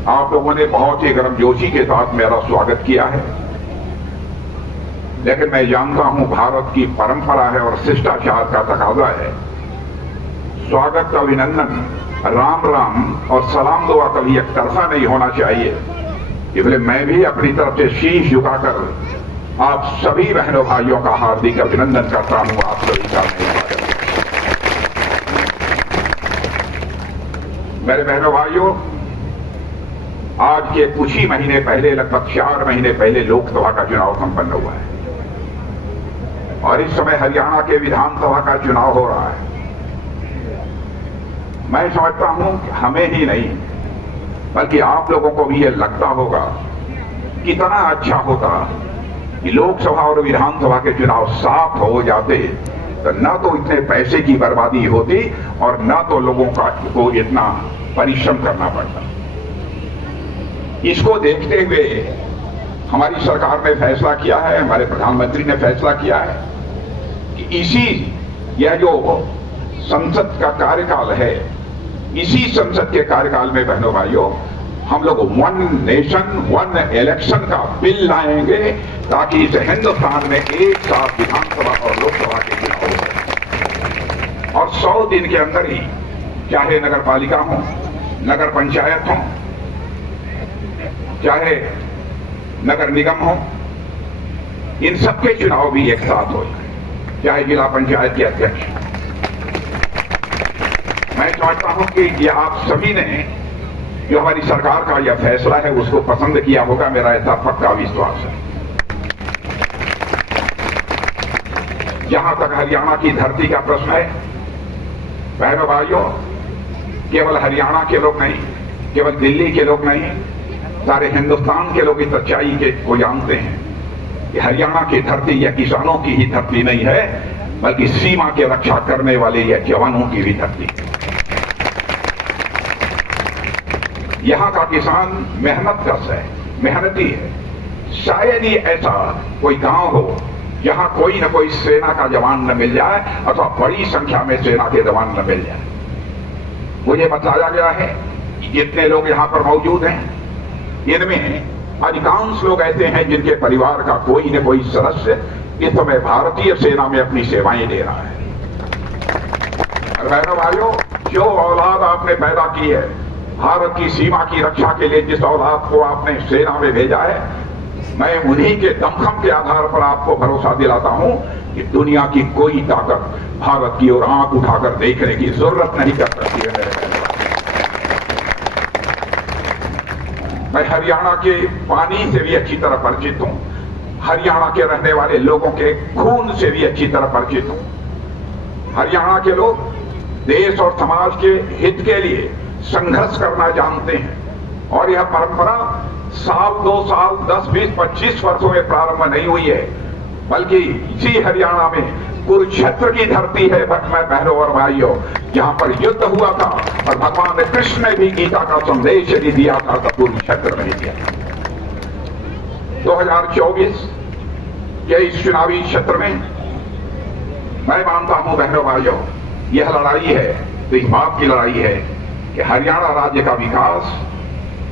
आप लोगों ने बहुत ही गर्मजोशी के साथ मेरा स्वागत किया है, लेकिन मैं जानता हूं भारत की परंपरा है और शिष्टाचार का तकाजा है। स्वागत, अभिनंदन, राम राम और सलाम दुआ कभी एक तरफा नहीं होना चाहिए। इसलिए मैं भी अपनी तरफ से शीश झुकाकर आप सभी बहनों भाइयों का हार्दिक अभिनंदन करता हूं। आप सभी का मेरे बहनों भाइयों, आज के कुछ ही महीने पहले, लगभग 4 महीने पहले लोकसभा का चुनाव संपन्न हुआ है और इस समय हरियाणा के विधानसभा का चुनाव हो रहा है। मैं समझता हूं कि हमें ही नहीं बल्कि आप लोगों को भी यह लगता होगा कितना अच्छा होता कि लोकसभा और विधानसभा के चुनाव साफ हो जाते, तो न तो इतने पैसे की बर्बादी होती और न तो लोगों को इतना परिश्रम करना पड़ता। इसको देखते हुए हमारी सरकार ने फैसला किया है, हमारे प्रधानमंत्री ने फैसला किया है कि यह जो संसद का कार्यकाल है, इसी संसद के कार्यकाल में बहनों भाइयों हम लोग 1 नेशन 1 इलेक्शन का बिल लाएंगे ताकि इस हिंदुस्तान में एक साथ विधानसभा और लोकसभा के चुनाव हो और 100 दिन के अंदर ही, चाहे नगर पालिका हो, नगर पंचायत हो, चाहे नगर निगम हो, इन सबके चुनाव भी एक साथ हो, चाहे जिला पंचायत के अध्यक्ष। मैं समझता हूं कि यह आप सभी ने जो हमारी सरकार का यह फैसला है उसको पसंद किया होगा, मेरा ऐसा पक्का विश्वास है। जहां तक हरियाणा की धरती का प्रश्न है, बहनों भाइयों, केवल हरियाणा के लोग नहीं, केवल दिल्ली के लोग नहीं, सारे हिंदुस्तान के लोग इस सच्चाई को जानते हैं कि हरियाणा की धरती यह किसानों की ही धरती नहीं है, बल्कि सीमा की रक्षा करने वाले यह जवानों की भी धरती है। यहां का किसान मेहनतकश है, मेहनती है। शायद ही ऐसा कोई गांव हो जहां कोई न कोई सेना का जवान न मिल जाए अथवा बड़ी संख्या में सेना के जवान न मिल जाए। मुझे बताया गया है कि जितने लोग यहां पर मौजूद हैं, इनमें अधिकांश लोग ऐसे हैं जिनके परिवार का कोई न कोई सदस्य इस समय भारतीय सेना में अपनी सेवाएं दे रहा है। बहनों भाइयों, जो औलाद आपने पैदा की है, भारत की सीमा की रक्षा के लिए जिस औलाद को आपने सेना में भेजा है, मैं उन्हीं के दमखम के आधार पर आपको भरोसा दिलाता हूं कि दुनिया की कोई ताकत भारत की ओर आंख उठाकर देखने की जरूरत नहीं कर सकती है। मेरे मैं हरियाणा के पानी से भी अच्छी तरह परिचित हूं, हरियाणा के रहने वाले लोगों के खून से भी अच्छी तरह परिचित हूं। हरियाणा के लोग देश और समाज के हित के लिए संघर्ष करना जानते हैं और यह परंपरा साल 2 साल 10 20 25 वर्षों में प्रारंभ नहीं हुई है, बल्कि इसी हरियाणा में कुरुक्षेत्र की धरती है मैं बहनों और भाइयों, जहां पर युद्ध हुआ था और भगवान कृष्ण ने भी गीता का संदेश यदि दिया था तो कुरुक्षेत्र में दिया था। 2024 के इस चुनावी क्षेत्र में मैं मानता हूं बहनों भाइयों, यह लड़ाई है तो इस बात की लड़ाई है कि हरियाणा राज्य का विकास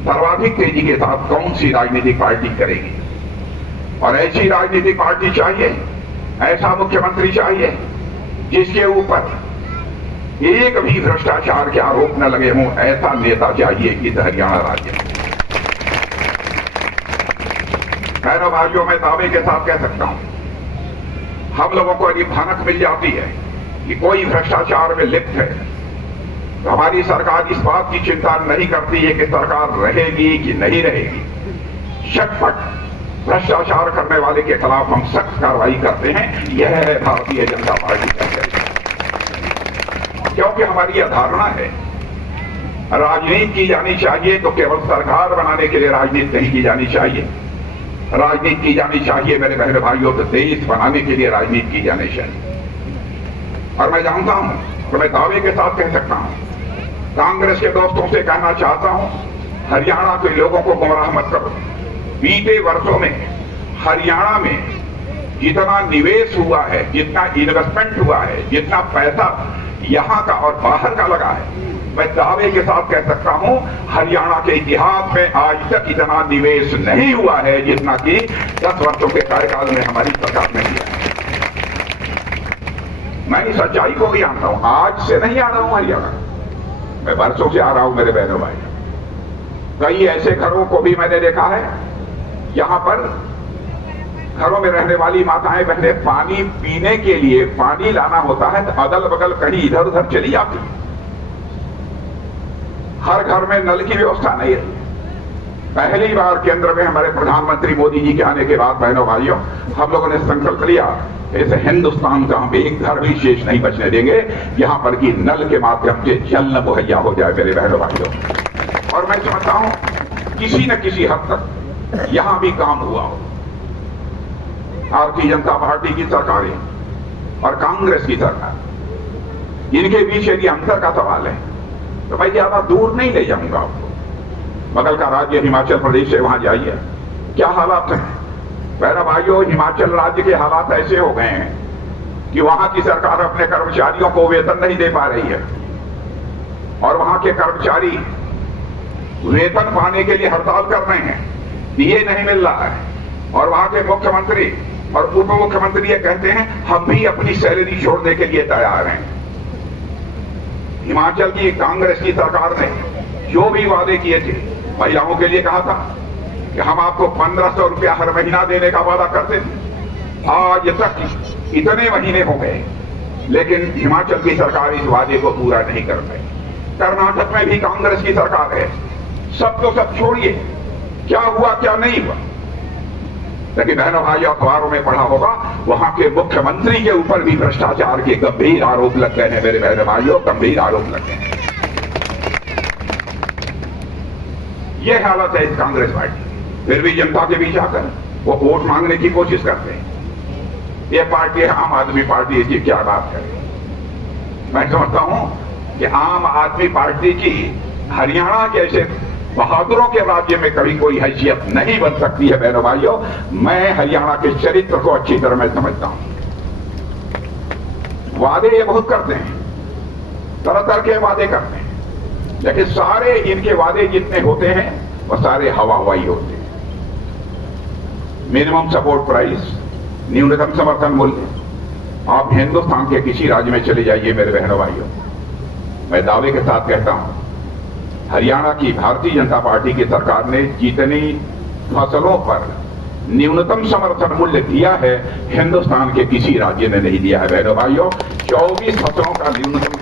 सर्वाधिक तेजी के साथ कौन सी राजनीतिक पार्टी करेगी। और ऐसी राजनीतिक पार्टी चाहिए, ऐसा मुख्यमंत्री चाहिए जिसके ऊपर एक भी भ्रष्टाचार के आरोप न लगे हों। ऐसा नेता चाहिए इस हरियाणा राज्य में। बहनों भाइयों, मैं दावे के साथ कह सकता हूं, हम लोगों को यदि भनक मिल जाती है कि कोई भ्रष्टाचार में लिप्त है, तो हमारी सरकार इस बात की चिंता नहीं करती है कि सरकार रहेगी कि नहीं रहेगी। शतपट भ्रष्टाचार करने वाले के खिलाफ हम सख्त कार्रवाई करते हैं। यह है भारतीय जनता पार्टी का चरित्र, क्योंकि हमारी यह धारणा है राजनीति की जानी चाहिए तो केवल सरकार बनाने के लिए राजनीति नहीं की जानी चाहिए। राजनीति की जानी चाहिए मेरे बहन भाइयों तो देश बनाने के लिए राजनीति की जानी चाहिए। और मैं जानता हूं, तो मैं दावे के साथ कह सकता हूं, कांग्रेस के दोस्तों से कहना चाहता हूं, हरियाणा के लोगों को गुमराह मत करो। बीते वर्षों में हरियाणा में जितना निवेश हुआ है, जितना इन्वेस्टमेंट हुआ है, जितना पैसा यहां का और बाहर का लगा है, मैं दावे के साथ कह सकता हूं, हरियाणा के इतिहास में आज तक इतना निवेश नहीं हुआ है जितना कि 10 वर्षों के कार्यकाल में हमारी सरकार ने किया है। मैं इस सच्चाई को भी जानता हूं, आज से नहीं आ रहा हूं हरियाणा, मैं वर्षों से आ रहा हूं मेरे बहनों भाई। कई ऐसे घरों को भी मैंने देखा है यहां पर घरों में रहने वाली माताएं बहनें पानी पीने के लिए पानी लाना होता है तो अगल बगल कहीं इधर उधर चली जाती है। हर घर में नल की व्यवस्था नहीं है। पहली बार केंद्र में हमारे प्रधानमंत्री मोदी जी के आने के बाद बहनों भाइयों हम लोगों ने संकल्प लिया, ऐसे हिंदुस्तान का हम एक घर भी शेष नहीं बचने देंगे यहां पर कि नल के माध्यम से जल न मुहैया हो जाए मेरे बहनों भाइयों। और मैं समझता हूं किसी न किसी हद तक यहां भी काम हुआ हो। भारतीय जनता पार्टी की सरकारें और कांग्रेस की सरकार, इनके बीच यदि अंतर का सवाल है तो मैं ज्यादा दूर नहीं ले जाऊंगा आपको। बगल का राज्य हिमाचल प्रदेश है, वहां जाइए, क्या हालात है मेरा भाइयों। हिमाचल राज्य के हालात ऐसे हो गए हैं कि वहां की सरकार अपने कर्मचारियों को वेतन नहीं दे पा रही है और वहां के कर्मचारी वेतन पाने के लिए हड़ताल कर रहे हैं, डीए नहीं मिल रहा है। और वहां के मुख्यमंत्री और उप मुख्यमंत्री ये कहते हैं हम भी अपनी सैलरी छोड़ने के लिए तैयार हैं। हिमाचल की कांग्रेस की सरकार ने जो भी वादे किए थे, महिलाओं के लिए कहा था कि हम आपको 1500 रुपया हर महीना देने का वादा करते थे। आज तक इतने महीने हो गए लेकिन हिमाचल की सरकार इस वादे को पूरा नहीं कर पाई। कर्नाटक में भी कांग्रेस की सरकार है, सब तो सब छोड़िए क्या हुआ क्या नहीं हुआ। लेकिन बहनों भाइयों अखबारों में पढ़ा होगा वहां के मुख्यमंत्री के ऊपर भी भ्रष्टाचार के गंभीर आरोप लग गए हैं मेरे बहनों भाइयों, गंभीर आरोप लग गए हैं। यह हालत है इस कांग्रेस पार्टी। फिर भी जनता के बीच आकर वो वोट मांगने की कोशिश करते हैं। यह पार्टी है आम आदमी पार्टी, इसकी क्या बात करें। मैं समझता हूं कि आम आदमी पार्टी की हरियाणा जैसे बहादुरों के राज्य में कभी कोई हैसियत नहीं बन सकती है बहनों भाइयों। मैं हरियाणा के चरित्र को अच्छी तरह मैं समझता हूं। वादे ये बहुत करते हैं, तरह तरह के वादे करते हैं, लेकिन सारे इनके वादे जितने होते हैं वो सारे हवा हवाई होते हैं। मिनिमम सपोर्ट प्राइस, न्यूनतम समर्थन मूल्य, आप हिंदुस्तान के किसी राज्य में चले जाइए मेरे बहनों भाइयों, मैं दावे के साथ कहता हूं हरियाणा की भारतीय जनता पार्टी की सरकार ने जितनी फसलों पर न्यूनतम समर्थन मूल्य दिया है हिंदुस्तान के किसी राज्य ने नहीं दिया है बहनों भाइयों। 24 फसलों का न्यूनतम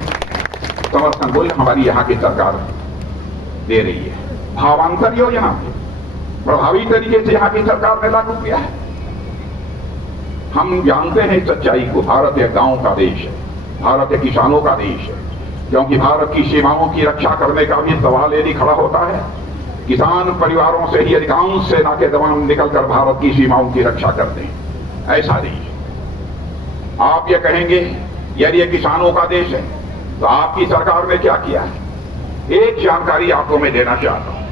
समर्थन मूल्य हमारी यहां की सरकार दे रही है। भावांतर योजना प्रभावी तरीके से यहां की सरकार ने लागू किया है। हम जानते हैं सच्चाई को, भारत एक गांव का देश है, भारत एक किसानों का देश है, क्योंकि भारत की सीमाओं की रक्षा करने का भी सवाल यदि खड़ा होता है, किसान परिवारों से ही अधिकांश सेना के जवान निकलकर भारत की सीमाओं की रक्षा करते हैं, ऐसा देश। आप ये कहेंगे यदि ये किसानों का देश है तो आपकी सरकार ने क्या किया है। एक जानकारी आपको मैं देना चाहता हूं,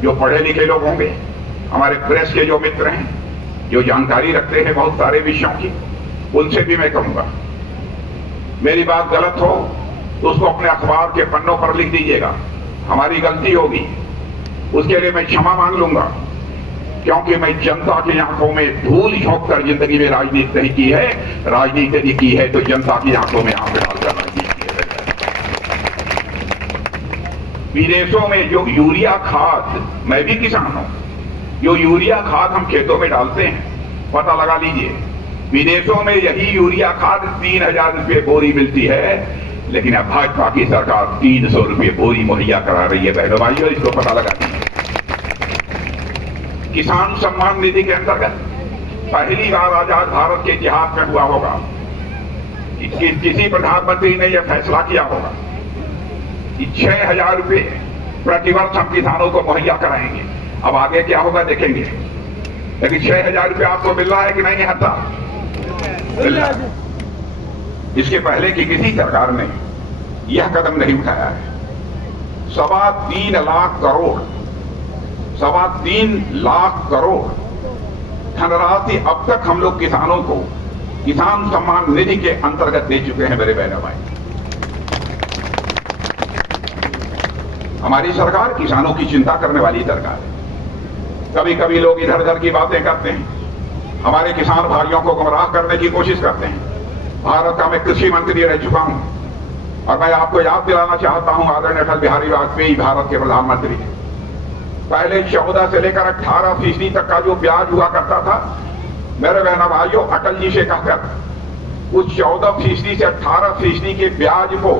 जो पढ़े लिखे लोग होंगे, हमारे प्रेस के जो मित्र हैं, जो जानकारी रखते हैं बहुत सारे विषयों की, उनसे भी मैं कहूंगा मेरी बात गलत हो तो उसको अपने अखबार के पन्नों पर लिख दीजिएगा। हमारी गलती होगी उसके लिए मैं क्षमा मांग लूंगा, क्योंकि मैं जनता की आंखों में धूल झोंक कर जिंदगी में राजनीति नहीं की है। राजनीति यदि की है तो जनता की आंखों में आंख डालकर राजनीति की है। विदेशों में जो यूरिया खाद, मैं भी किसान हूं, जो यूरिया खाद हम खेतों में डालते हैं, पता लगा लीजिए विदेशों में यही यूरिया खाद 3000 रुपये बोरी मिलती है, लेकिन अब भाजपा की सरकार 300 रुपये बोरी मुहैया करा रही है बहनों भाइयों, इसको पता लगा दीजिए। किसान सम्मान निधि के अंतर्गत पहली बार आजाद भारत के इतिहास में हुआ होगा कि किसी प्रधानमंत्री ने यह फैसला किया होगा कि 6000 रुपये प्रतिवर्ष हम किसानों को मुहैया कराएंगे। अब आगे क्या होगा देखेंगे, लेकिन 6000 रुपये आपको मिल रहा है कि नहीं हता मिल रहा है। इसके पहले की किसी सरकार ने यह कदम नहीं उठाया है। 3.25 लाख करोड़, 3.25 लाख करोड़ धनराशि अब तक हम लोग किसानों को किसान सम्मान निधि के अंतर्गत दे चुके हैं मेरे बहनों भाई। हमारी सरकार किसानों की चिंता करने वाली सरकार है। कभी कभी लोग इधर उधर की बातें करते हैं, हमारे किसान भाइयों को गुमराह करने की कोशिश करते हैं। भारत का मैं कृषि मंत्री रह चुका हूं और मैं आपको याद दिलाना चाहता हूं, आदरणीय अटल बिहारी वाजपेयी भारत के प्रधानमंत्री थे। पहले 14 से लेकर 18% तक का जो ब्याज हुआ करता था, मेरे बहनों भाइयों, अटल जी से कहकर उस 14% से 18% के ब्याज को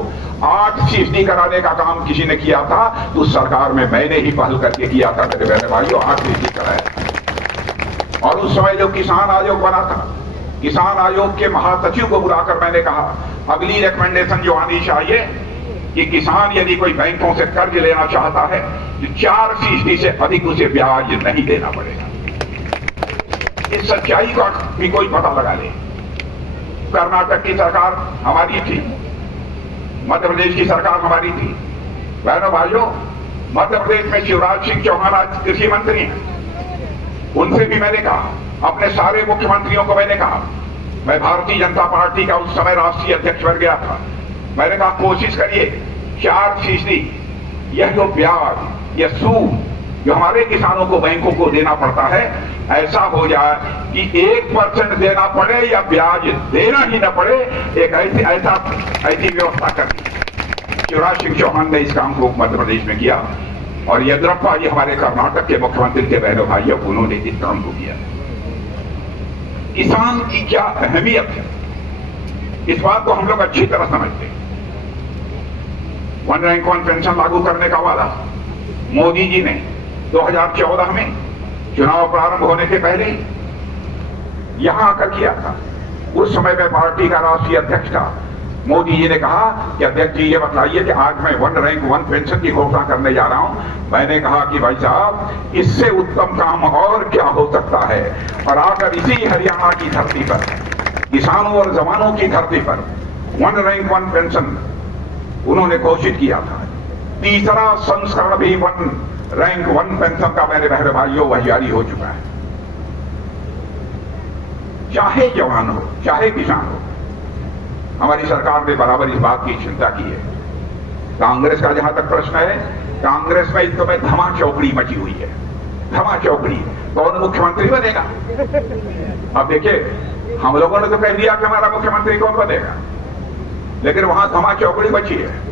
8% कराने का काम किसी ने किया था, तो उस सरकार में मैंने ही पहल करके किया था मेरे बहनों भाइयों, 8% कराया। और उस समय जो किसान आयोग बना था, किसान आयोग के महासचिव को बुलाकर मैंने कहा, अगली रिकमेंडेशन जो आनी चाहिए कि किसान यदि कोई बैंकों से कर्ज लेना चाहता है तो 4% से अधिक उसे ब्याज नहीं देना पड़ेगा। इस सच्चाई का भी कोई पता लगा ले। कर्नाटक की सरकार हमारी थी, मध्य प्रदेश की सरकार हमारी थी। बहनों भाइयों, मध्य प्रदेश में शिवराज सिंह चौहान आज कृषि मंत्री हैं। उनसे भी मैंने कहा, अपने सारे मुख्यमंत्रियों को मैंने कहा, मैं भारतीय जनता पार्टी का उस समय राष्ट्रीय अध्यक्ष बन गया था, मैंने कहा कोशिश करिए 4% यह जो ब्याज या सूद जो हमारे किसानों को बैंकों को देना पड़ता है, ऐसा हो जाए कि 1% देना पड़े या ब्याज देना ही न पड़े, एक ऐसी व्यवस्था करनी। शिवराज सिंह चौहान ने इस काम को मध्य प्रदेश में किया और येदियुरप्पा जी हमारे कर्नाटक के मुख्यमंत्री के बहनों भाइयों, उन्होंने इस काम को किया। किसान की क्या अहमियत है, इस बात को हम लोग अच्छी तरह समझते हैं। 1 रैंक 1 पेंशन लागू करने का वादा मोदी जी ने 2014 में चुनाव प्रारंभ होने के पहले यहां आकर किया था। उस समय मैं पार्टी का राष्ट्रीय अध्यक्ष था। मोदी जी ने कहा कि अध्यक्ष जी ये बताइए कि आज मैं 1 रैंक 1 पेंशन की घोषणा करने जा रहा हूं। मैंने कहा कि भाई साहब, इससे उत्तम काम और क्या हो सकता है। और आकर इसी हरियाणा की धरती पर, किसानों और जवानों की धरती पर 1 रैंक 1 पेंशन उन्होंने घोषित किया था। तीसरा संस्करण भी 1 रैंक 1 पेंशन का मेरे बहन भाइयों वह जारी हो चुका है। चाहे जवान हो चाहे किसान हो, हमारी सरकार ने बराबर इस बात की चिंता की है। कांग्रेस का जहां तक प्रश्न है, कांग्रेस में इस समय धमा चौकड़ी मची हुई है। धमा चौकड़ी, कौन मुख्यमंत्री बनेगा? अब देखिए, हम लोगों ने तो कह दिया कि हमारा मुख्यमंत्री कौन बनेगा, लेकिन वहां धमा चौकड़ी बची है।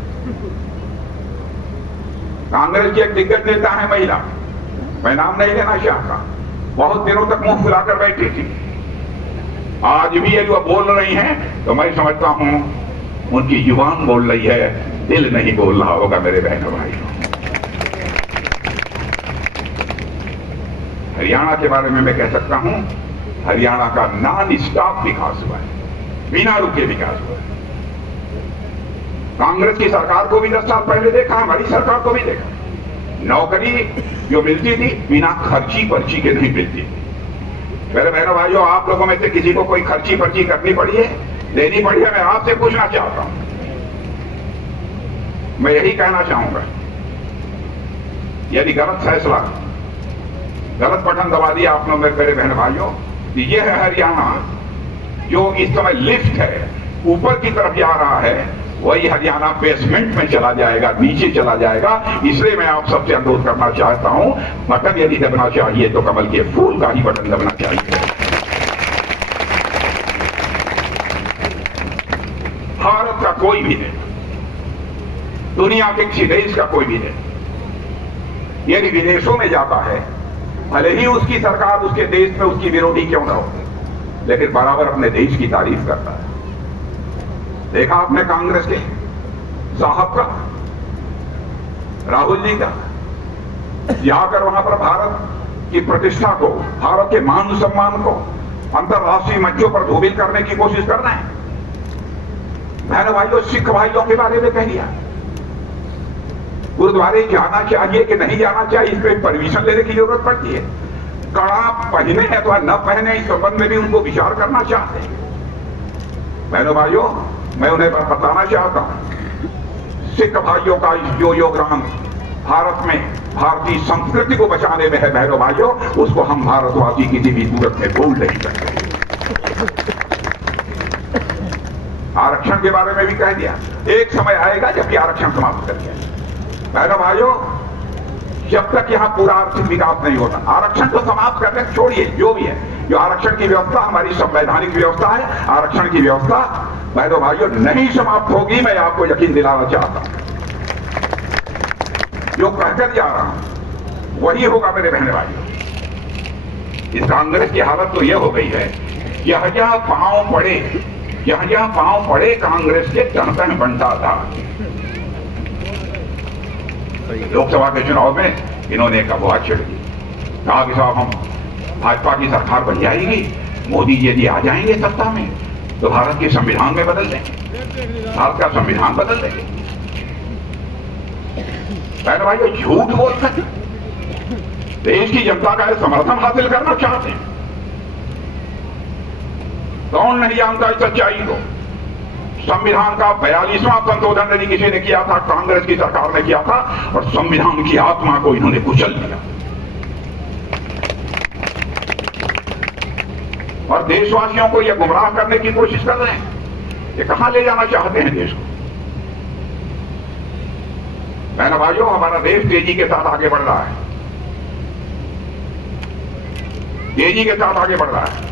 कांग्रेस की एक दिग्गज नेता है महिला, मैं नाम नहीं लेना चाहता, बहुत दिनों तक मुंह फुलाकर बैठी थी। आज भी यदि वह बोल रही हैं तो मैं समझता हूं उनकी जुबान बोल रही है, दिल नहीं बोल रहा होगा मेरे बहनों भाइयों। हरियाणा के बारे में मैं कह सकता हूं, हरियाणा का नॉन स्टॉप विकास हुआ है, बिना रुके विकास हुआ है। कांग्रेस की सरकार को भी 10 साल पहले देखा, हमारी सरकार को भी देखा। नौकरी जो मिलती थी बिना खर्ची पर्ची के नहीं मिलती थी। मेरे बहनों भाइयों, आप लोगों में से किसी को कोई खर्ची पर्ची करनी पड़ी है, देनी पड़ी है? मैं आपसे पूछना चाहता हूं। मैं यही कहना चाहूंगा, यदि गलत फैसला, गलत बटन दबा दिया आप लोग मेरे बहन भाइयों, ये है हरियाणा जो इस समय लिफ्ट है, ऊपर की तरफ जा रहा है, वही हरियाणा बेसमेंट में चला जाएगा, नीचे चला जाएगा। इसलिए मैं आप सबसे अनुरोध करना चाहता हूं, बटन यदि दबना चाहिए तो कमल के फूल का ही बटन दबना चाहिए। भारत का कोई भी नहीं, दुनिया के किसी देश का कोई भी नहीं, यदि विदेशों में जाता है, भले ही उसकी सरकार उसके देश में उसकी विरोधी क्यों ना हो, लेकिन बराबर अपने देश की तारीफ करता है। देखा आपने कांग्रेस के साहब का, राहुल जी का, जाकर वहां पर भारत की प्रतिष्ठा को, भारत के मान सम्मान को अंतर्राष्ट्रीय मंचों पर धूमिल करने की कोशिश कर रहे हैं। बहन भाइयों, सिख भाइयों के बारे में कह दिया, गुरुद्वारे जाना चाहिए कि नहीं जाना चाहिए, इस पर परमिशन लेने की जरूरत पड़ती है। कड़ा पहने अथवा न पहने, इस संबंध में भी उनको विचार करना चाहते हैं। बहनों भाइयों, मैं उन्हें बताना चाहता हूं, सिख भाइयों का जो योगदान भारत में भारतीय संस्कृति को बचाने में है, बहनों भाइयों, उसको हम भारतवासी किसी भी सूरत में भूल नहीं सकते। आरक्षण के बारे में भी कह दिया, एक समय आएगा जबकि आरक्षण समाप्त कर दिया। बहनों भाइयों, जब तक यहां पूरा आर्थिक विकास नहीं होता, आरक्षण तो समाप्त करने छोड़िए, जो भी है, जो आरक्षण की व्यवस्था हमारी संवैधानिक व्यवस्था है, आरक्षण की व्यवस्था बहनों भाइयों नहीं समाप्त होगी। मैं आपको यकीन दिलाना चाहता हूं, जो कहकर जा रहा हूं वही होगा मेरे बहने भाइयों। इस कांग्रेस की हालत तो यह हो गई है, यह पांव पड़े कांग्रेस के तन बनता था। लोकसभा के चुनाव में इन्होंने एक अफवाह छिड़ दी, कहा कि साहब हम भाजपा की सरकार बन जाएगी, मोदी जी यदि आ जाएंगे सत्ता में तो भारत के संविधान में बदल देंगे, भारत का संविधान बदल देंगे। बहन भाइयों, झूठ बोलकर देश की जनता का समर्थन हासिल करना चाहते हैं। कौन नहीं जानता इस सच्चाई को? संविधान का 42वां संशोधन यदि किसी ने किया था, कांग्रेस की सरकार ने किया था, और संविधान की आत्मा को इन्होंने कुचल दिया और देशवासियों को यह गुमराह करने की कोशिश कर रहे हैं। ये कहां ले जाना चाहते हैं देश को? बहनों भाइयों, हमारा देश तेजी के साथ आगे बढ़ रहा है, तेजी के साथ आगे बढ़ रहा है।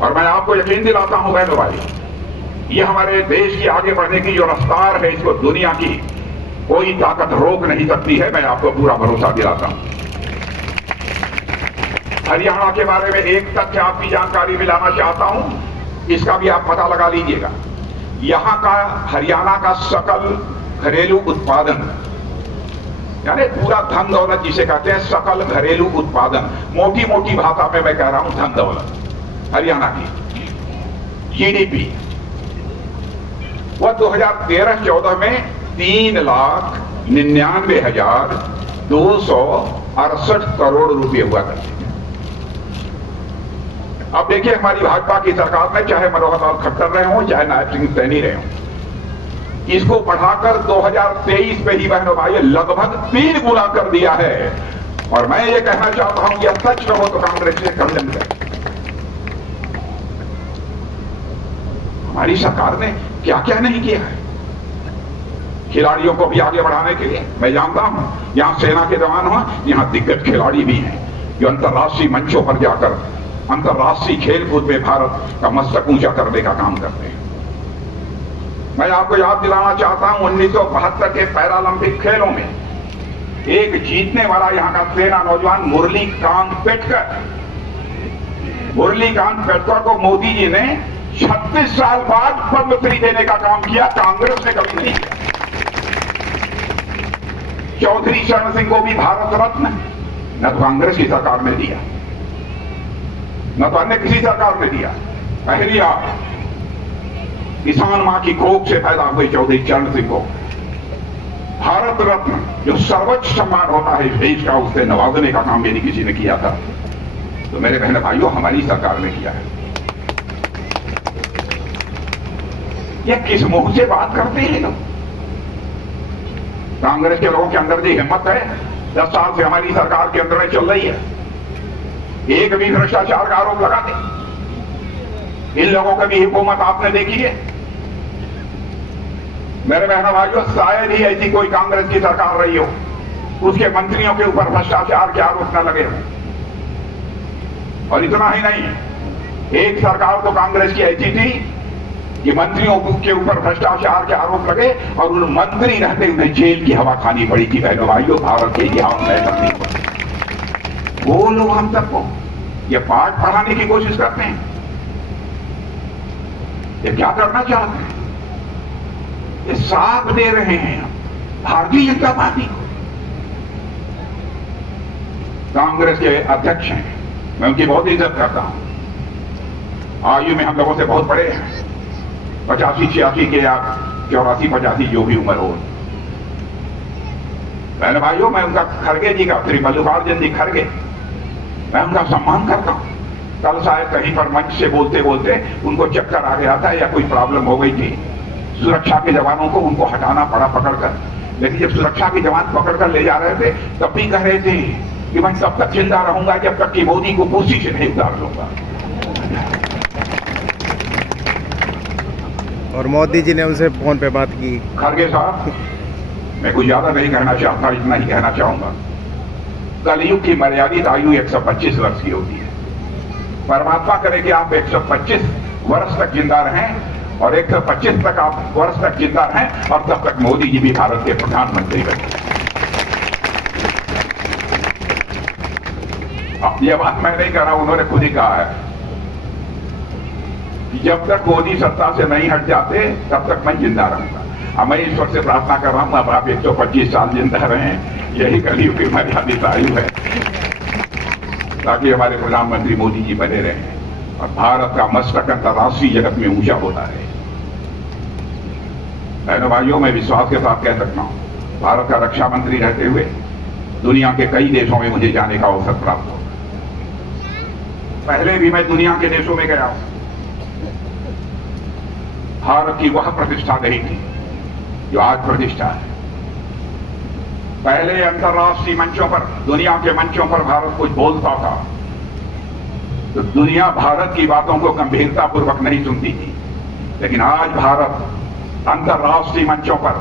और मैं आपको यकीन दिलाता हूं बहनों भाइयों, ये हमारे देश की आगे बढ़ने की जो रफ्तार है, इसको दुनिया की कोई ताकत रोक नहीं सकती है। मैं आपको पूरा भरोसा दिलाता हूं। हरियाणा के बारे में एक तथ्य आपकी जानकारी में लाना चाहता हूं, इसका भी आप पता लगा लीजिएगा। यहां का हरियाणा का सकल घरेलू उत्पादन, यानी पूरा धन दौलत जिसे कहते हैं, सकल घरेलू उत्पादन, मोटी मोटी भाषा में मैं कह रहा हूं धन दौलत, हरियाणा की जीडीपी वह 2013-14 में 3,99,268 करोड़ रुपए हुआ करते। अब देखिए, हमारी भाजपा की सरकार में चाहे मनोहर लाल खट्टर रहे हों, चाहे नायब सिंह सैनी रहे हों, इसको बढ़ाकर 2023 में ही बहनों भाई लगभग 3 गुना कर दिया है। और मैं ये कहना चाहता हूं, यह सच न हो तो कांग्रेस से खंडन करें। हमारी सरकार ने क्या क्या नहीं किया है खिलाड़ियों को भी आगे बढ़ाने के लिए। मैं जानता हूं यहां सेना के जवान हो, यहां दिग्गज खिलाड़ी भी हैं जो अंतर्राष्ट्रीय मंचों पर जाकर अंतर्राष्ट्रीय खेलकूद में भारत का मस्तक ऊंचा करने का काम करते हैं। मैं आपको याद दिलाना चाहता हूं, 1972 के पैरालंपिक खेलों में एक जीतने वाला यहां का सेना नौजवान मुरलीकांत पेटकर को मोदी जी ने 36 साल बाद पद्मश्री देने का काम किया। कांग्रेस ने कभी नहीं किया। चौधरी चरण सिंह को भी भारत रत्न न तो कांग्रेस की सरकार ने दिया, न तो अन्य किसी सरकार ने दिया। पहली बार किसान मां की कोख से पैदा हुए चौधरी चरण सिंह को भारत रत्न, जो सर्वोच्च सम्मान होता है इस देश का, उससे नवाजने का काम यदि किसी ने किया था तो मेरे बहन भाइयों हमारी सरकार ने किया है। ये किस मुंह से बात करते हैं लोग? कांग्रेस के लोगों के अंदर जो हिम्मत है, 10 साल से हमारी सरकार के अंदर चल रही है, एक भी भ्रष्टाचार का आरोप लगाते। इन लोगों की भी हुकूमत आपने देखी है। मेरे बहनों भाइयों, शायद ही ऐसी कोई कांग्रेस की सरकार रही हो उसके मंत्रियों के ऊपर भ्रष्टाचार के आरोप न लगे हो। और इतना ही नहीं, एक सरकार तो कांग्रेस की ऐसी थी कि मंत्रियों के ऊपर भ्रष्टाचार के आरोप लगे और उन मंत्री रहते उन्हें जेल की हवा खानी पड़ी थी। बहनों भाइयों, भारत के इतिहास में करनी पड़ी। वो लोग हम सबको ये पाठ पढ़ाने की कोशिश करते हैं। ये क्या करना चाहते हैं? ये साथ दे रहे हैं भारतीय जनता पार्टी को। कांग्रेस के अध्यक्ष हैं, मैं उनकी बहुत इज्जत करता हूं। आयु में हम लोगों से बहुत बड़े हैं, 85-86 के या 84-85 जो भी उम्र हो। बहन भाइयों, मैं उनका खड़गे जी का, श्री मल्लिकार्जुन जी खड़गे, मैं उनका सम्मान करता हूं। कल शायद कहीं पर मंच से बोलते बोलते उनको चक्कर आ गया था या कोई प्रॉब्लम हो गई थी, सुरक्षा के जवानों को उनको हटाना पड़ा पकड़कर। लेकिन जब सुरक्षा के जवान पकड़कर ले जा रहे थे तब भी कह रहे थे कि मैं तब तक जिंदा रहूंगा जब तक कि मोदी को कुर्सी से नहीं उतार लूंगा। और मोदी जी ने उनसे फोन पे बात की। खड़गे साहब, मैं कुछ ज्यादा नहीं कहना चाहता, इतना ही कहना चाहूंगा। कलयुग की मर्यादित आयु 125 वर्ष की होती है। परमात्मा करे कि आप 125 वर्ष तक जिंदा रहें और 125 तक आप वर्ष तक जिंदा रहें और तब तक मोदी जी भी भारत के प्रधानमंत्री बने। यह बात मैं नहीं कह रहा, उन्होंने खुद ही कहा है कि जब तक मोदी सत्ता से नहीं हट जाते तब तक मैं जिंदा रहूंगा। अब मैं ईश्वर से प्रार्थना कर रहा हूं अब आप 125 साल जिंदा रहें, यही कलयुग की मर्यादित आयु है, ताकि हमारे प्रधानमंत्री मोदी जी बने रहें और भारत का मस्तक अंतर्राष्ट्रीय जगत में ऊंचा होता है। बहनों भाइयों, मैं विश्वास के साथ कह सकता हूं, भारत का रक्षा मंत्री रहते हुए दुनिया के कई देशों में मुझे जाने का अवसर प्राप्त हो। पहले भी मैं दुनिया के देशों में गया हूं। भारत की वह प्रतिष्ठा नहीं थी जो आज प्रतिष्ठा है। पहले अंतर्राष्ट्रीय मंचों पर, दुनिया के मंचों पर भारत कुछ बोलता था तो दुनिया भारत की बातों को गंभीरता पूर्वक नहीं सुनती थी, लेकिन आज भारत अंतर्राष्ट्रीय मंचों पर,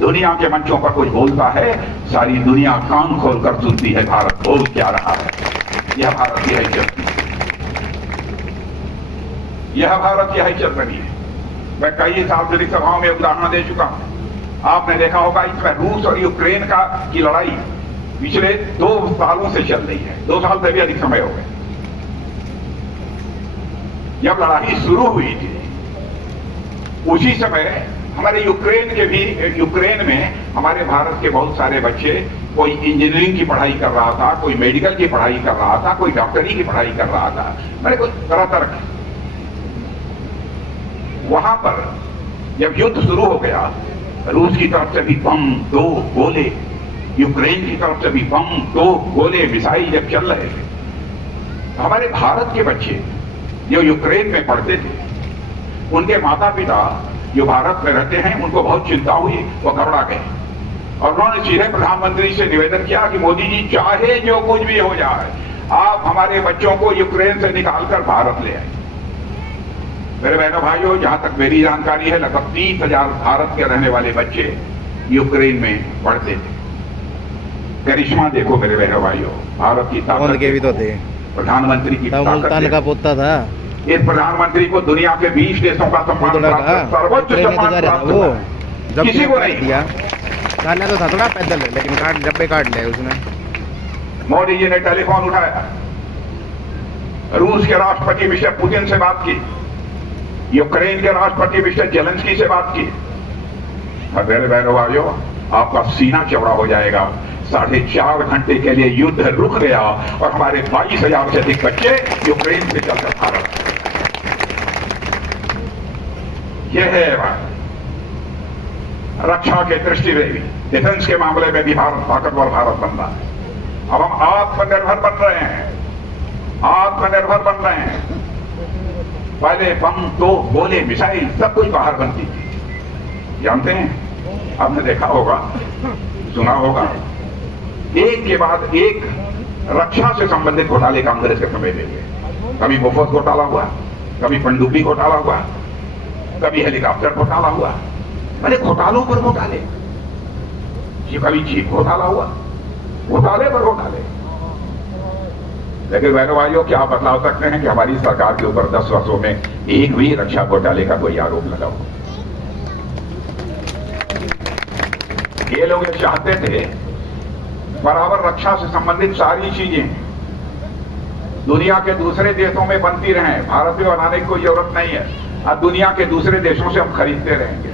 दुनिया के मंचों पर कुछ बोलता है, सारी दुनिया कान खोलकर सुनती है भारत बोल क्या रहा है। यह भारत की हैसियत है, यह भारत की हैसियत बनी है। मैं कई सार्वजनिक सभाओं में उदाहरण दे चुका हूं। आपने देखा होगा इसमें रूस और यूक्रेन की लड़ाई पिछले 2 सालों से चल रही है, 2 साल से भी अधिक समय हो गए। जब लड़ाई शुरू हुई थी उसी समय हमारे यूक्रेन में हमारे भारत के बहुत सारे बच्चे, कोई इंजीनियरिंग की पढ़ाई कर रहा था, कोई मेडिकल की पढ़ाई कर रहा था, कोई डॉक्टरी की पढ़ाई कर रहा था, मैंने कोई तरह तरह। वहां पर जब युद्ध शुरू हो गया, रूस की तरफ से भी बम, 2 गोले, यूक्रेन की तरफ से भी बम, 2 गोले, मिसाइल जब चल रहे थे, हमारे भारत के बच्चे जो यूक्रेन में पढ़ते थे, उनके माता पिता जो भारत में रहते हैं, उनको बहुत चिंता हुई, वो घबरा गए और उन्होंने सीधे प्रधानमंत्री से निवेदन किया कि मोदी जी, चाहे जो कुछ भी हो जाए, आप हमारे बच्चों को यूक्रेन से निकालकर भारत ले आए। मेरे बहनों भाइयों, जहां तक मेरी जानकारी है, लगभग 30,000 भारत के रहने वाले बच्चे यूक्रेन में पढ़ते थे। करिश्मा देखो मेरे बहनों भाइयों, भारत की ताकत के भी तो थे, प्रधानमंत्री की ताकत का पोता था। इस प्रधानमंत्री को दुनिया के 20 देशों का सम्मान प्राप्त, सर्वोच्च सम्मान प्राप्त, किसी को नहीं दिया। तो था थोड़ा पैदल, लेकिन डब्बे काट ले उसने। मोदी जी ने टेलीफोन उठाया, रूस के राष्ट्रपति मिस्टर पुतिन से बात की, यूक्रेन के राष्ट्रपति मिस्टर जेलेंस्की से बात की। और मेरे बहनों भाइयों, आपका सीना चौड़ा हो जाएगा। 4.5 घंटे के लिए युद्ध रुक गया और हमारे 22,000 से अधिक बच्चे यूक्रेन से चलकर भारत। यह है रक्षा के दृष्टि में भी, डिफेंस के मामले में भी भारत ताकतवर भारत बन रहा है। अब हम आत्मनिर्भर बन रहे हैं, आत्मनिर्भर बन रहे हैं। पहले बम, 2 गोले, मिसाइल सब कुछ बाहर बनती थी, जानते हैं। आपने देखा होगा, सुना होगा, एक के बाद एक रक्षा से संबंधित घोटाले कांग्रेस के समय में हुए। कभी बोफोर्स घोटाला हुआ, कभी पनडुब्बी घोटाला हुआ, कभी हेलीकॉप्टर घोटाला हुआ, मैंने घोटालों पर घोटाले। कभी जीप घोटाला हुआ, घोटाले पर घोटाले। लेकिन बहनों भाइयों, क्या आप बतला सकते हैं कि हमारी सरकार के ऊपर 10 वर्षों में एक भी रक्षा घोटाले का कोई आरोप लगा हो? ये लोग ये चाहते थे बराबर रक्षा से संबंधित सारी चीजें दुनिया के दूसरे देशों में बनती रहें, भारत में बनाने की कोई जरूरत नहीं है। अब दुनिया के दूसरे देशों से हम खरीदते रहेंगे।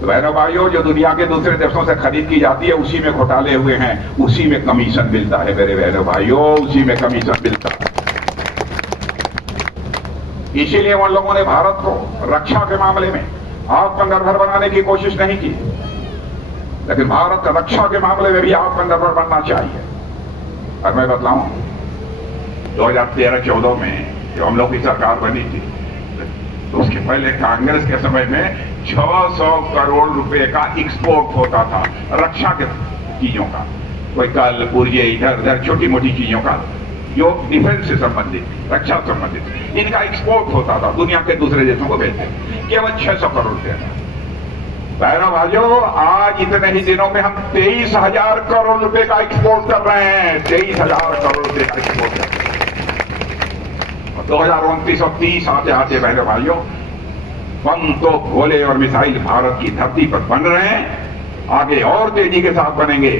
तो बहनों भाइयों, जो दुनिया के दूसरे देशों से खरीद की जाती है, उसी में घोटाले हुए हैं, उसी में कमीशन मिलता है मेरे बहनों भाइयों, उसी में कमीशन मिलता है। इसीलिए उन लोगों ने भारत को रक्षा के मामले में आत्मनिर्भर बनाने की कोशिश नहीं की, लेकिन भारत रक्षा के मामले में भी आत्मनिर्भर बनना चाहिए। और मैं बतलाऊं, 2013-14 में जो हम लोग की सरकार बनी थी, तो उसके पहले कांग्रेस के समय में 600 करोड़ रुपए का एक्सपोर्ट होता था रक्षा के चीजों का, कोई कल पुर्जे इधर उधर छोटी मोटी चीजों का, जो डिफेंस से संबंधित, रक्षा संबंधित, इनका एक्सपोर्ट होता था, दुनिया के दूसरे देशों को भेजते, केवल 600 करोड़ रुपए था। बहनों भाइयों, आज इतने ही दिनों में हम 23,000 करोड़ रुपए का एक्सपोर्ट कर रहे हैं। 23,000 करोड़ रुपए का एक्सपोर्ट कर रहे हैं। और 2029 और 30 आते आते बहनों भाइयों, बम तो गोले और मिसाइल भारत की धरती पर बन रहे हैं, आगे और तेजी के साथ बनेंगे।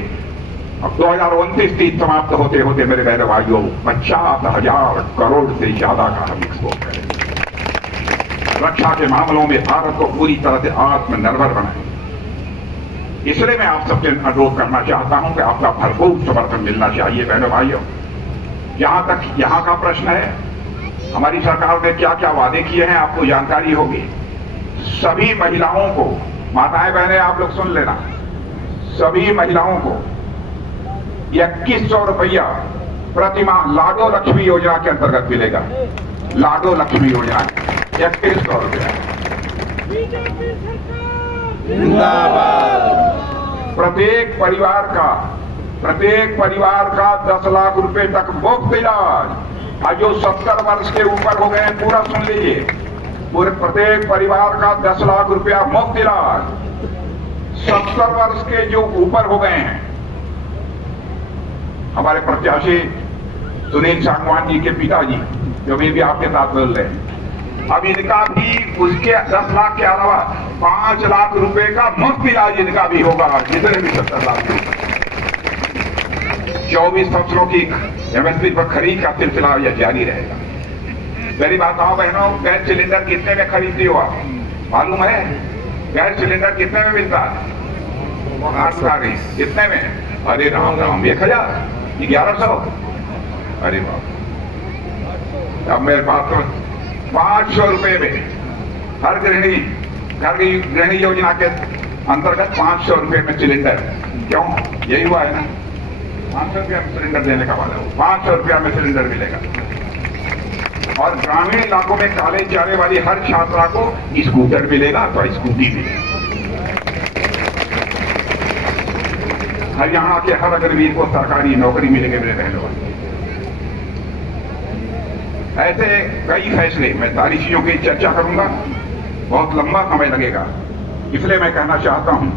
अब 2029-30 समाप्त होते होते मेरे बहनों भाइयों 50,000 करोड़ से ज्यादा का हम एक्सपोर्ट करेंगे। रक्षा के मामलों में भारत को पूरी तरह से आत्मनिर्भर बनाएंगे। इसलिए मैं आप सबसे अनुरोध करना चाहता हूं कि आपका भरपूर समर्थन मिलना चाहिए बहनों भाइयों। जहां तक यहां का प्रश्न है, हमारी सरकार ने क्या क्या वादे किए हैं आपको जानकारी होगी। सभी महिलाओं को, माताएं बहनें आप लोग सुन लेना, सभी महिलाओं को 2100 रुपया प्रतिमाह लाडो लक्ष्मी योजना के अंतर्गत मिलेगा। लाडो लक्ष्मी योजना 2100 रुपया। प्रत्येक परिवार का 10 लाख रुपए तक मुफ्त इलाज। आज जो 70 वर्ष के ऊपर हो गए हैं, पूरा सुन लीजिए, पूरे प्रत्येक परिवार का 10 लाख रुपया मुफ्त इलाज। 70 वर्ष के जो ऊपर हो गए हैं, हमारे प्रत्याशी सुनील सांगवान जी के पिताजी, जो भी आपके साथ बोल रहे हैं, अब इनका भी उसके 10 लाख के अलावा 5 लाख रुपए का मुफ्त इलाज इनका भी होगा। जितने भी 70 लाख 24 फसलों की एमएसपी पर खरीद का सिलसिला यह जारी रहेगा। मेरी माताओं बहनों, गैस सिलेंडर कितने में खरीदती हो आप मालूम है? गैस सिलेंडर कितने में मिलता है? 8 कितने में? अरे राम राम, 1000, 1100। अरे बाप, अब मेरे पास तो 500 रुपए में हर गृहिणी, घर की गृहिणी योजना के अंतर्गत 500 रुपए में सिलेंडर। क्यों? यही हुआ है ना, 500 रुपया में सिलेंडर देने का वादा हो, 500 रुपया में सिलेंडर मिलेगा। और ग्रामीण इलाकों में कॉलेज जाने वाली हर छात्रा को स्कूटर मिलेगा अथवा स्कूटी मिलेगा। हरियाणा के हर अग्रवीर को सरकारी नौकरी मिलेगी मेरे बहनों। ऐसे कई फैसले, मैं सारी चीजों की चर्चा करूंगा, बहुत लंबा समय लगेगा, इसलिए मैं कहना चाहता हूं,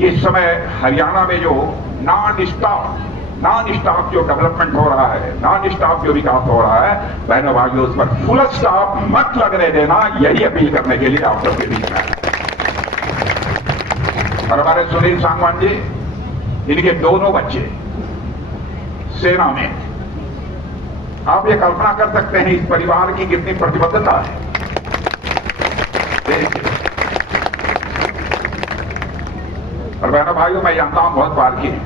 इस समय हरियाणा में जो नॉन स्टॉप जो डेवलपमेंट हो रहा है, नॉन स्टॉप जो विकास हो रहा है, बहनों भाइयों, उस पर फुल स्टॉप मत लगने देना, यही अपील करने के लिए आप सबके बीच में। और हमारे सुनील सांगवान जी, इनके दोनों बच्चे सेना में, आप ये कल्पना कर सकते हैं इस परिवार की कितनी प्रतिबद्धता है। और बहनों भाइयों, मैं जानता हूं बहुत बार की है,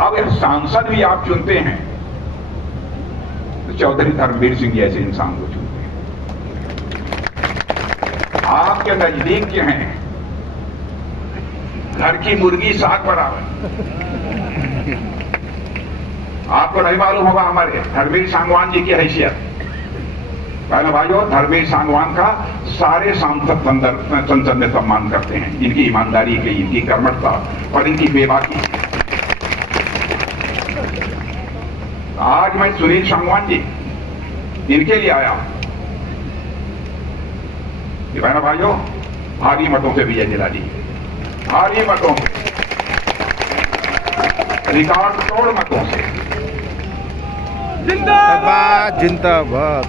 अब एक सांसद भी आप चुनते हैं तो चौधरी धर्मवीर सिंह जैसे इंसान को चुनते हैं। आपके नजदीक के हैं, घर की मुर्गी साग बराबर। आपको नहीं मालूम होगा हमारे धर्मवीर सांगवान जी की हैसियत। बहनों भाइयों, धर्मवीर सांगवान का सारे सांसद संसद में सम्मान करते हैं, इनकी ईमानदारी की, इनकी कर्मठता और इनकी बेबाकी। आज मैं सुनील सांगवान जी, इनके लिए आया कि बहनों भाइयों, भारी मतों से विजय दिला दी, भारी मतों से, रिकॉर्ड तोड़ मतों से। जिंदाबाद जिंदाबाद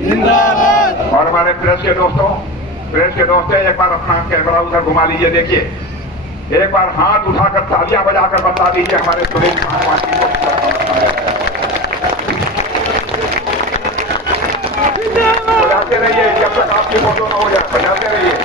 जिंदाबाद। और हमारे प्रेस के दोस्त एक बार अपना कैमरा उधर घुमा लीजिए, देखिए, एक बार हाथ उठाकर तालियां बजाकर बता दीजिए हमारे सुनील सांगवान जी को। बजाते रहिए जब तक आपकी फोटो न हो जाए, बजाते रहिए।